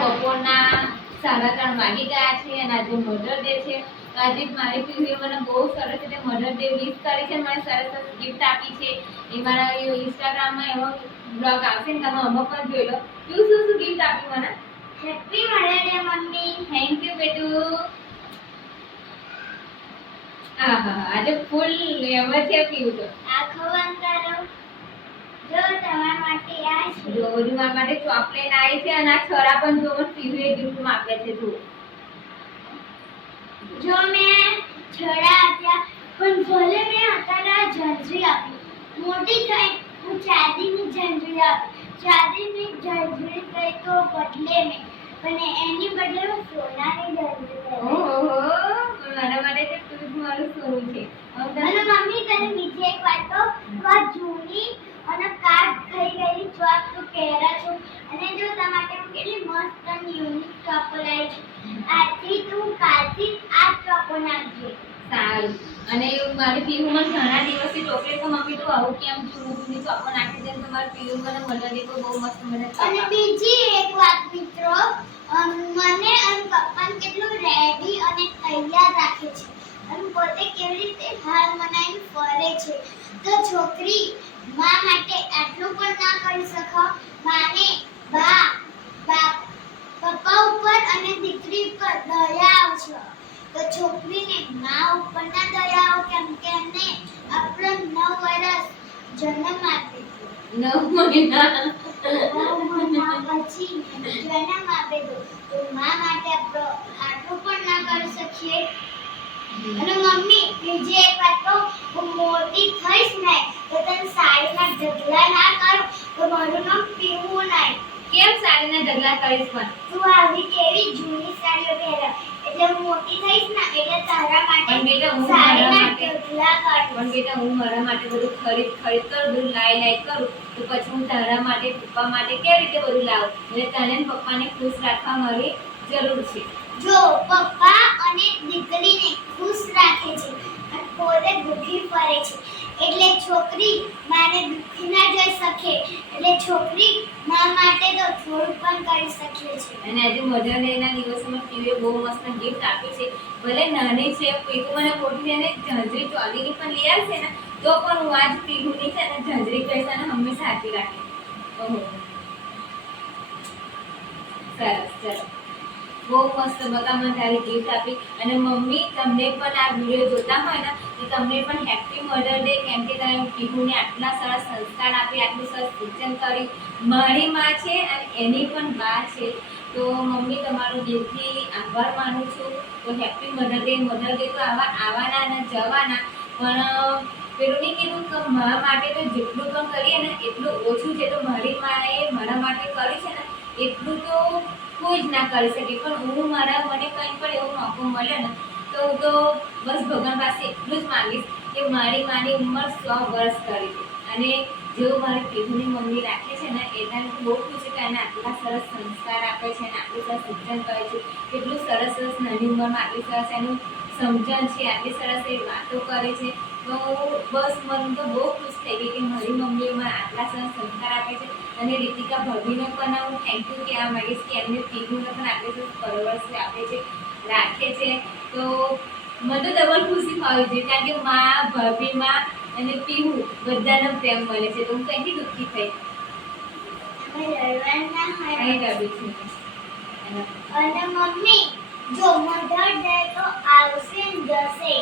બપોરના 3:30 વાગી ગયા છે અને આજે મધર ડે છે. તો આજે મારી પીવીએ મને બહુ સરસ રીતે મધર ડે વિશ કરી છે, મને સરસ સરસ ગિફ્ટ આપી છે. એ મારા ઇન્સ્ટાગ્રામમાં એવો બ્લોગ આવશે ને તમે આમાં પણ જોઈ લો. શું શું શું ગિફ્ટ આપ્યું મને? હેપી મધર ડે મમ્મી. થેન્ક યુ બેટુ. આજે ફૂલ લેવર છે પીવું તો. આખો અંતરો જો તમારા માટે આ છે. જો બધું મારા માટે ચોકલેટ આવી છે અને આ છરા પણ જો મને પીવે ગિફ્ટમાં આપે છે. જો મેં છડા આપ્યા પણ ભલે મેં અત્યારે ઝંઝરી આપી. મોટી થઈ હું ચાંદીની ઝંઝરી આપી. ચાંદીની ઝંઝરી કઈ તો બદલે મેં પણ એની બદલે હું સોનાની ઝંઝરી આપી. ઓહો મારા માટે તો તું મારું સોનું છે. અને મમ્મી તને બીજી એક વાત તો આ જૂની અને કાટ થઈ ગયેલી ચોક તું પહેરા છો અને જો તમારે હું કેટલી મસ્ત અને યુનિક ચોકો લાવી છું. આજથી તું કાલથી આ ચોકો નાખજે. સારું. અને મારી પીવું મને ઘણા દિવસથી ચોકલેટ તો મમ્મી તો આવું કેમ જૂની ચોકો નાખી દે તમારી પીવું મને મદદ તો બહુ મસ્ત મને. અને બીજી એક વાત મિત્રો, મને અને પપ્પાને કેટલું રેડી અને તૈયાર રાખે છે અને પોતે કેવી રીતે હાર મનાઈને ફરે છે. તો છોકરી માં માટે આટલું પણ ના કરી શકો. માને બા પપ્પા ઉપર અને દીકરી પર દયા આવશે તો છોકરીને માં ઉપર ના દયા આવે કેમ કે એને આપણો 9 વર્ષ જન્મ આપ્યો. 9 મહિના પછી જન્મ આપેલો તો માં માટે આપણો આટલું પણ ના કરી શકીએ. અને મમ્મી બીજી એક વાત તો હું મોટી થઈશ ને તો તને સાડીના ઢગલા ના કરું તો મારું નામ પીવું નહીં. કેમ સાડીના ઢગલા કરીશ પણ? તું આવી કેવી જૂની સાડીઓ પહેરે એટલે હું મોટી થઈશ ને એટલે તારા માટે પણ બેટા હું સાડીના ઢગલા કરું. પણ બેટા હું મારા માટે બધું ખરીદ કરું બધું લાઈ કરું તો પછી હું તારા માટે પપ્પા માટે કેવી રીતે બધું લાવું? એટલે તને ને પપ્પાને ખુશ રાખવા મારી જરૂર છે. જો પપ્પા અને દીકરીને ખુશ રાખે છે અને પોતે દુખી ફરે છે એટલે છોકરી માને દુખી ના જોઈ શકે એટલે છોકરી મા માટે તો થોડું પણ કરી શકે છે. અને આજે મધર ડે ના દિવસમાં પીવે બહુ મસ્ત ગિફ્ટ આપી છે. ભલે નાની છે પીવું મને મોટી છે ને ઝંઝરી ચોલીની પણ લઈ આવશે ને તો પણ હું આજ પીવુંની છે ને ઝંઝરી કહીશ અને હંમેશા હાથી રાખે. ઓહો સરસ સરસ બહુ મસ્ત બકા મને તારી ગિફ્ટ આપી. અને મમ્મી તમને પણ આ વિડીયો જોતા હોય ને તો તમને પણ હેપી મધર ડે કેમ કે તમે પીહુને આટલા સરસ સંસ્કાર આપી આટલું સરસ સૂચન કર્યું. મારી માં છે અને એની પણ બા છે તો મમ્મી તમારો દિલથી આભાર માનું છું. તો હેપી મધર ડે તો આવવાના અને જવાના પણ પેલું નહીં કીધું કે મારા માટે તો જેટલું પણ કરીએ ને એટલું ઓછું છે. તો મારી માએ મારા માટે કરી છે ને એટલું તો કોઈ જ ના કરી શકે. પણ હું મને કંઈ પણ એવો મોકો મળ્યો ને તો હું તો બસ ભગવાન પાસે એટલું જ માંગીશ કે મારી માની ઉંમર 100 વર્ષ કરી છે. અને જેવું મારી પીહુની મમ્મી રાખે છે ને એટલે હું બહુ ખુશ છું કે એને આટલા સરસ સંસ્કાર આપે છે અને આટલું સરસ સૂચન કરે છે. કેટલું સરસ સરસ નાની ઉંમરમાં આટલી સરસ એનું સમજણ છે, આટલી સરસ એ વાતો કરે છે. તો બસ મને તો બહુ ખુશ થઈ ગઈ કે મારી મમ્મીએ મને આટલા સરસ સંસ્કાર આપે છે. અને રીતિકા ભાભીને પણ હું થેન્ક યુ કહેવા માંગીશ કે એમને પીહુને પણ આટલી સરસ પરવર્ષ આપે છે, રાખે છે. તો મને તો ડબલ ખુશી થવી છે કારણ કે માં ભાભીમાં અને પીહુ બધાનો પ્રેમ મળે છે. તો હું કંઈથી દુઃખી થઈ અને મમ્મી જો મધર ડે તો આવશે ને જશે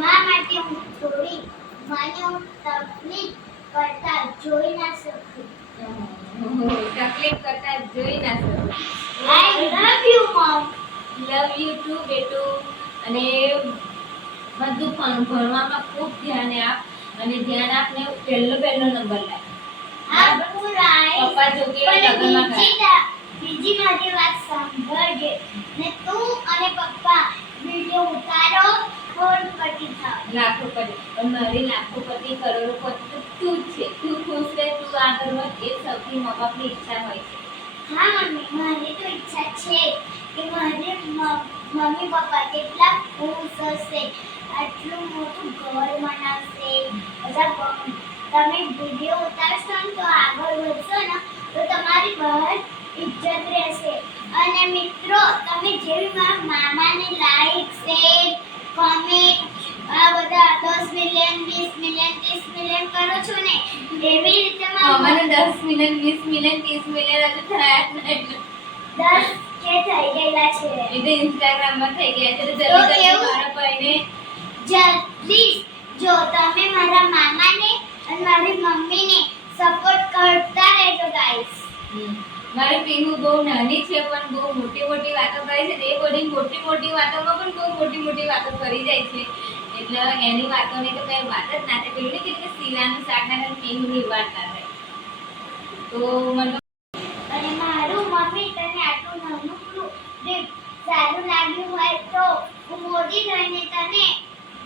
મા માટે હું થોડી મને હું તકલીફ કરતા જોઈ ના શકું. તકલીફ કરતા જોઈ ના શકું. આઈ love you mum. Love you too બેટુ. અને બધું ભણવામાં ખૂબ ધ્યાન આપ અને ધ્યાન આપને પહેલો નંબર લાવ. પપ્પા જો કે લગનમાં બીજી મારી વાત સાંભળજે ને તું અને પપ્પા વિડિયો ઉતારો કરોડપતિ થાવ. લાખોપતિ પણ મારી લાખોપતિ કરોડપતિ તો તું જ છે. તું ખુશ રહે, તું આગળ વધ એ સૌથી મા બાપની ઈચ્છા હોય છે. હા મમ્મી મારી તો ઈચ્છા છે કે મારે મમ્મી પપ્પા કેટલા ખુશ હશે, આટલું મોટું ઘર બનાવશે. બધા તમે વિડીયો ઉતારશો ને તો આગળ વધશો ને તો તમારી બહુ ઇજ્જત રહેશે અને મિત્રો તમે જેવી મારા મામાને લાઈક શેર કોમેન્ટ આ બધા 10 મિલિયન 20 મિલિયન 30 મિલિયન કરો છો ને એવી રીતે અમારે 10 મિલિયન 20 મિલિયન 30 મિલિયન હજુ થયા જ નહીં. 10 કે થઈ ગયેલા છે એ તો ઇન્સ્ટાગ્રામમાં થઈ ગયા છે તો તો જલ્દી જલ્દી એવું? મારા ભાઈને જલ્દી જો તમે મારા મામાને અને મારી મમ્મીને સપોર્ટ કરતા રહેજો ગાઈસ મારી પીહુ બહુ નાની છે પણ બહુ મોટી મોટી વાતો કરે છે ને એ બધી મોટી મોટી વાતોમાં પણ બહુ મોટી મોટી વાતો કરી જાય છે એટલે એની વાતોની તો કઈ વાત જ ના થાય પેલું નહીં કે શીરાનું શાક ના થાય પીહુની વાત ના થાય તો મને અને મારું મમ્મી તને આટલું નાનું gift સારું લાગ્યું હોય તો હું મોટી થઈને તને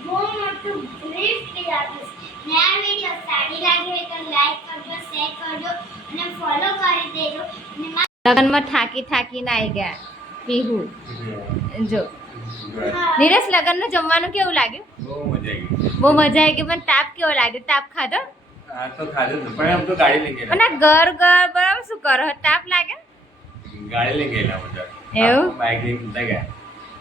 બહુ મોટું gift આપીશ ને આ વિડીયો સારી લાગી હોય તો લાઈક કરજો શેર કરજો અને ફોલો કરી દેજો અને લગનમાં થાકી થાકીને આવી ગયા પીહુ જો હા, નીરસ લગનનું જમવાનું કેવું લાગ્યું બહુ મજા આવી બહુ મજા આવી ગઈ પણ તાપ કેવો લાગ્યો તાપ ખાધો આ તો ખાધું જ ને, પણ આમ તો ગાડી લઈ પણ આ ગયેલા ઘર ઘર બરાબર શું કરો તાપ લાગે ગાડી લઈ ગયેલા બધા એવું? બાઈક લઈને બધા ગયા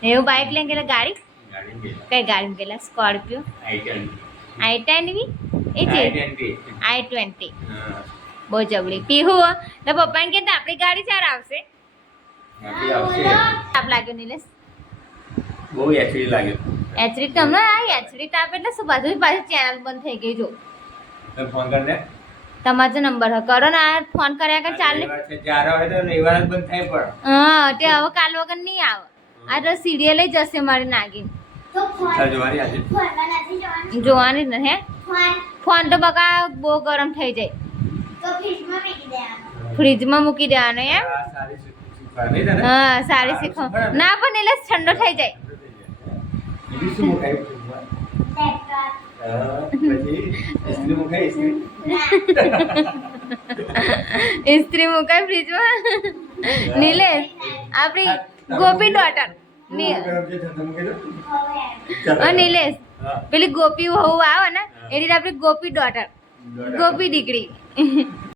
એવું બાઇક લઈને ગયેલા ગાડી ગાડી લઈ ગયેલા કઈ ગાડી ગયેલા સ્કોર્પિયો I-20 i10 એ છે I-20 i20 બહુ જબરી પીહુ તો પપ્પાને કે આપણી ગાડી ચાર આવશે ગાડી આવશે તાપ લાગ્યો નિલેશ બહુ એચડી લાગે એચડી તમને આ એચડી તાપ એટલે શું પાછું ચેનલ બંધ થઈ ગઈ જો તમે ફોન કર દે તમારો જો નંબર હે કરો ને આ ફોન કર્યા કે ચાલે રવિવાર છે, જ્યારે હોય તો રવિવાર જ બંધ થાય પણ હા તે હવે કાલ વગર નહીં આવે આ તો સિરિયલ જશે મારી નાગીન તો ફોન ચાલ જોવાની આજે ફોનમાં નથી જવાનું જોવાની ને હે ફોન ફોન તો બકા બહુ ગરમ થઈ જાય તો ફ્રીજમાં મૂકી દેવાનું ફ્રીજમાં મૂકી દેવાનો એમ આ સારી શીખવા નહીં તને? હા સારી શીખો ના પણ એટલે ઠંડો થઈ જાય બીજું શું મુકાય ફ્રીજમાં? લેપટોપ પછી ઇસ્ત્રી મુકાય ઇસ્ત્રી ઇસ્ત્રી મુકાય ફ્રીજમાં નિલેશ આપણી ગોપી ડોટર નિલેશ પેલી ગોપી વહુ આવે ને એની આપણી ગોપી ડોટર ગોપી દીકરી